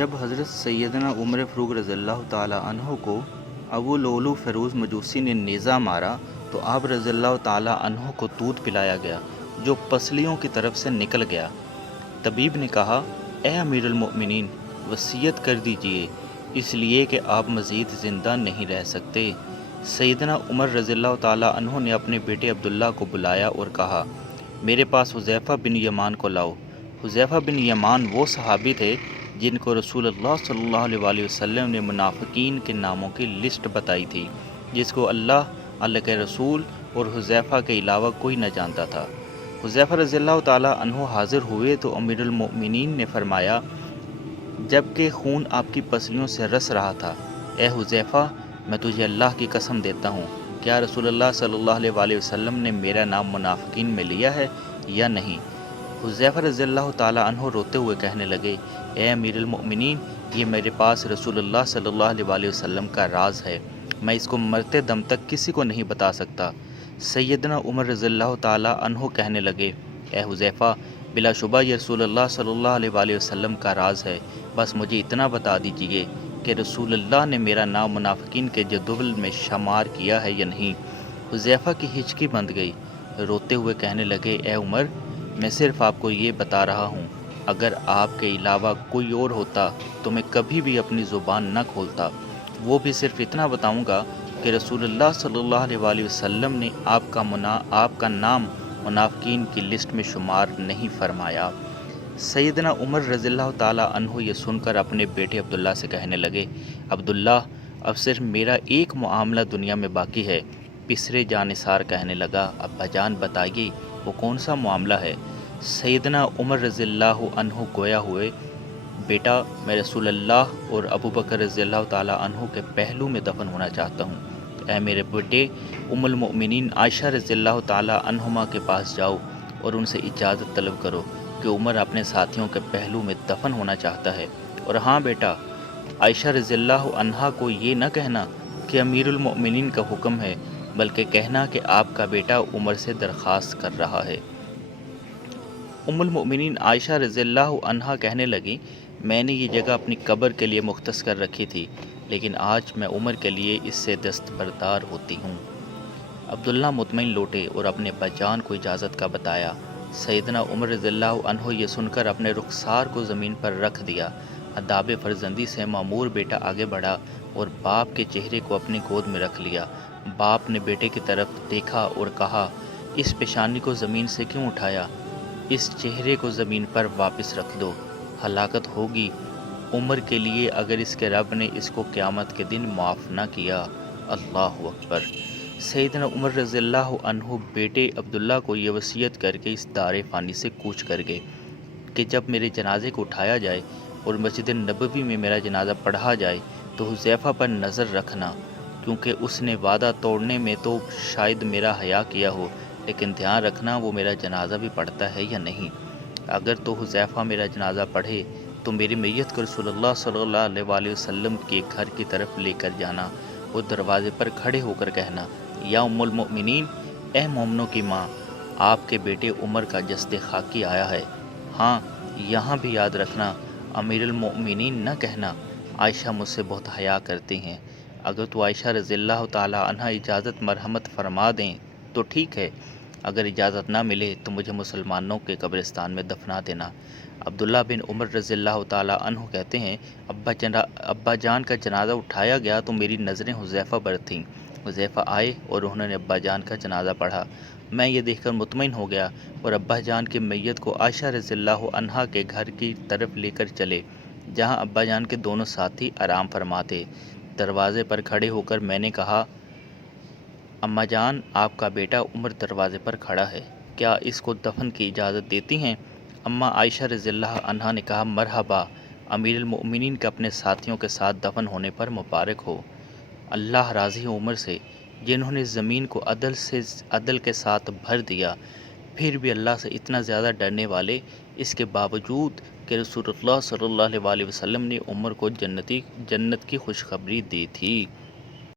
جب حضرت سیدنا عمر فاروق رضی اللہ تعالی عنہ کو ابو لؤلؤ فیروز مجوسی نے نیزہ مارا تو آپ رضی اللہ تعالی عنہ کو دودھ پلایا گیا جو پسلیوں کی طرف سے نکل گیا۔ طبیب نے کہا، اے امیر المؤمنین، وصیت کر دیجئے، اس لیے کہ آپ مزید زندہ نہیں رہ سکتے۔ سیدنا عمر رضی اللہ تعالی عنہ نے اپنے بیٹے عبداللہ کو بلایا اور کہا، میرے پاس حذیفہ بن یمان کو لاؤ۔ حذیفہ بن یمان وہ صحابی تھے جن کو رسول اللہ صلی اللہ علیہ وآلہ وسلم نے منافقین کے ناموں کی لسٹ بتائی تھی، جس کو اللہ کے رسول اور حذیفہ کے علاوہ کوئی نہ جانتا تھا۔ حذیفہ رضی اللہ تعالیٰ عنہ حاضر ہوئے تو امیر المؤمنین نے فرمایا، جب کہ خون آپ کی پسلیوں سے رس رہا تھا، اے حذیفہ، میں تجھے اللہ کی قسم دیتا ہوں، کیا رسول اللہ صلی اللہ علیہ وآلہ وسلم نے میرا نام منافقین میں لیا ہے یا نہیں؟ حذیفہ رضی اللہ تعالیٰ عنہ روتے ہوئے کہنے لگے، اے امیر المؤمنین، یہ میرے پاس رسول اللہ صلی اللہ علیہ وآلہ وسلم کا راز ہے، میں اس کو مرتے دم تک کسی کو نہیں بتا سکتا۔ سیدنا عمر رضی اللہ تعالیٰ عنہ کہنے لگے، اے حذیفہ، بلا شبہ یہ رسول اللہ صلی اللہ علیہ وآلہ وسلم کا راز ہے، بس مجھے اتنا بتا دیجئے کہ رسول اللہ نے میرا نام منافقین کے جدول میں شمار کیا ہے یا نہیں۔ حذیفہ کی ہچکی بند گئی، روتے ہوئے کہنے لگے، اے عمر، میں صرف آپ کو یہ بتا رہا ہوں، اگر آپ کے علاوہ کوئی اور ہوتا تو میں کبھی بھی اپنی زبان نہ کھولتا، وہ بھی صرف اتنا بتاؤں گا کہ رسول اللہ صلی اللہ علیہ وآلہ وسلم نے آپ کا نام منافقین کی لسٹ میں شمار نہیں فرمایا۔ سیدنا عمر رضی اللہ تعالیٰ عنہ یہ سن کر اپنے بیٹے عبداللہ سے کہنے لگے، عبداللہ، اب صرف میرا ایک معاملہ دنیا میں باقی ہے۔ پسرے جانثار کہنے لگا، ابا جان بتائیے، وہ کون سا معاملہ ہے؟ سیدنا عمر رضی اللہ عنہ گویا ہوئے، بیٹا، میں رسول اللہ اور ابو بکر رضی اللہ تعالیٰ عنہ کے پہلو میں دفن ہونا چاہتا ہوں۔ اے میرے بیٹے، ام المؤمنین عائشہ رضی اللہ تعالیٰ عنہما کے پاس جاؤ اور ان سے اجازت طلب کرو کہ عمر اپنے ساتھیوں کے پہلو میں دفن ہونا چاہتا ہے۔ اور ہاں بیٹا، عائشہ رضی اللہ عنہا کو یہ نہ کہنا کہ امیر المؤمنین کا حکم ہے، بلکہ کہنا کہ آپ کا بیٹا عمر سے درخواست کر رہا ہے۔ ام المؤمنین عائشہ رضی اللہ عنہا کہنے لگیں، میں نے یہ جگہ اپنی قبر کے لیے مختص کر رکھی تھی، لیکن آج میں عمر کے لیے اس سے دستبردار ہوتی ہوں۔ عبداللہ مطمئن لوٹے اور اپنے ابا جان کو اجازت کا بتایا۔ سیدنا عمر رضی اللہ عنہ یہ سن کر اپنے رخسار کو زمین پر رکھ دیا۔ اداب فرزندی سے معمور بیٹا آگے بڑھا اور باپ کے چہرے کو اپنی گود میں رکھ لیا۔ باپ نے بیٹے کی طرف دیکھا اور کہا، اس پیشانی کو زمین سے کیوں اٹھایا؟ اس چہرے کو زمین پر واپس رکھ دو، ہلاکت ہوگی عمر کے لیے اگر اس کے رب نے اس کو قیامت کے دن معاف نہ کیا۔ اللہ اکبر۔ سیدنا عمر رضی اللہ عنہ بیٹے عبداللہ کو یہ وصیت کر کے اس دار فانی سے کوچ کر گئے کہ جب میرے جنازے کو اٹھایا جائے اور مسجد نبوی میں میرا جنازہ پڑھا جائے تو حذیفہ پر نظر رکھنا، کیونکہ اس نے وعدہ توڑنے میں تو شاید میرا حیا کیا ہو، لیکن دھیان رکھنا وہ میرا جنازہ بھی پڑھتا ہے یا نہیں۔ اگر تو حذیفہ میرا جنازہ پڑھے تو میری میت کو رسول اللہ صلی اللہ علیہ وآلہ وسلم کے گھر کی طرف لے کر جانا اور دروازے پر کھڑے ہو کر کہنا، یا ام المؤمنین، اے مومنوں کی ماں، آپ کے بیٹے عمر کا جسد خاکی آیا ہے۔ ہاں، یہاں بھی یاد رکھنا، امیر المؤمنین نہ کہنا، عائشہ مجھ سے بہت حیا کرتی ہیں۔ اگر تو عائشہ رضی اللہ تعالیٰ عنہ اجازت مرحمت فرما دیں تو ٹھیک ہے، اگر اجازت نہ ملے تو مجھے مسلمانوں کے قبرستان میں دفنا دینا۔ عبداللہ بن عمر رضی اللہ تعالیٰ عنہ کہتے ہیں، ابا جان کا جنازہ اٹھایا گیا تو میری نظریں حذیفہ پر تھیں۔ حذیفہ آئے اور انہوں نے ابا جان کا جنازہ پڑھا۔ میں یہ دیکھ کر مطمئن ہو گیا اور ابا جان کی میت کو عائشہ رضی اللہ عنہا کے گھر کی طرف لے کر چلے، جہاں ابا جان کے دونوں ساتھی آرام فرماتے۔ دروازے پر کھڑے ہو کر میں نے کہا، اماں جان، آپ کا بیٹا عمر دروازے پر کھڑا ہے، کیا اس کو دفن کی اجازت دیتی ہیں؟ اماں عائشہ رضی اللہ عنہا نے کہا، مرحبا، امیر المؤمنین کے اپنے ساتھیوں کے ساتھ دفن ہونے پر مبارک ہو۔ اللہ راضی ہے عمر سے، جنہوں نے زمین کو عدل کے ساتھ بھر دیا، پھر بھی اللہ سے اتنا زیادہ ڈرنے والے، اس کے باوجود کہ رسول اللہ صلی اللہ علیہ وآلہ وسلم نے عمر کو جنت کی خوشخبری دی تھی۔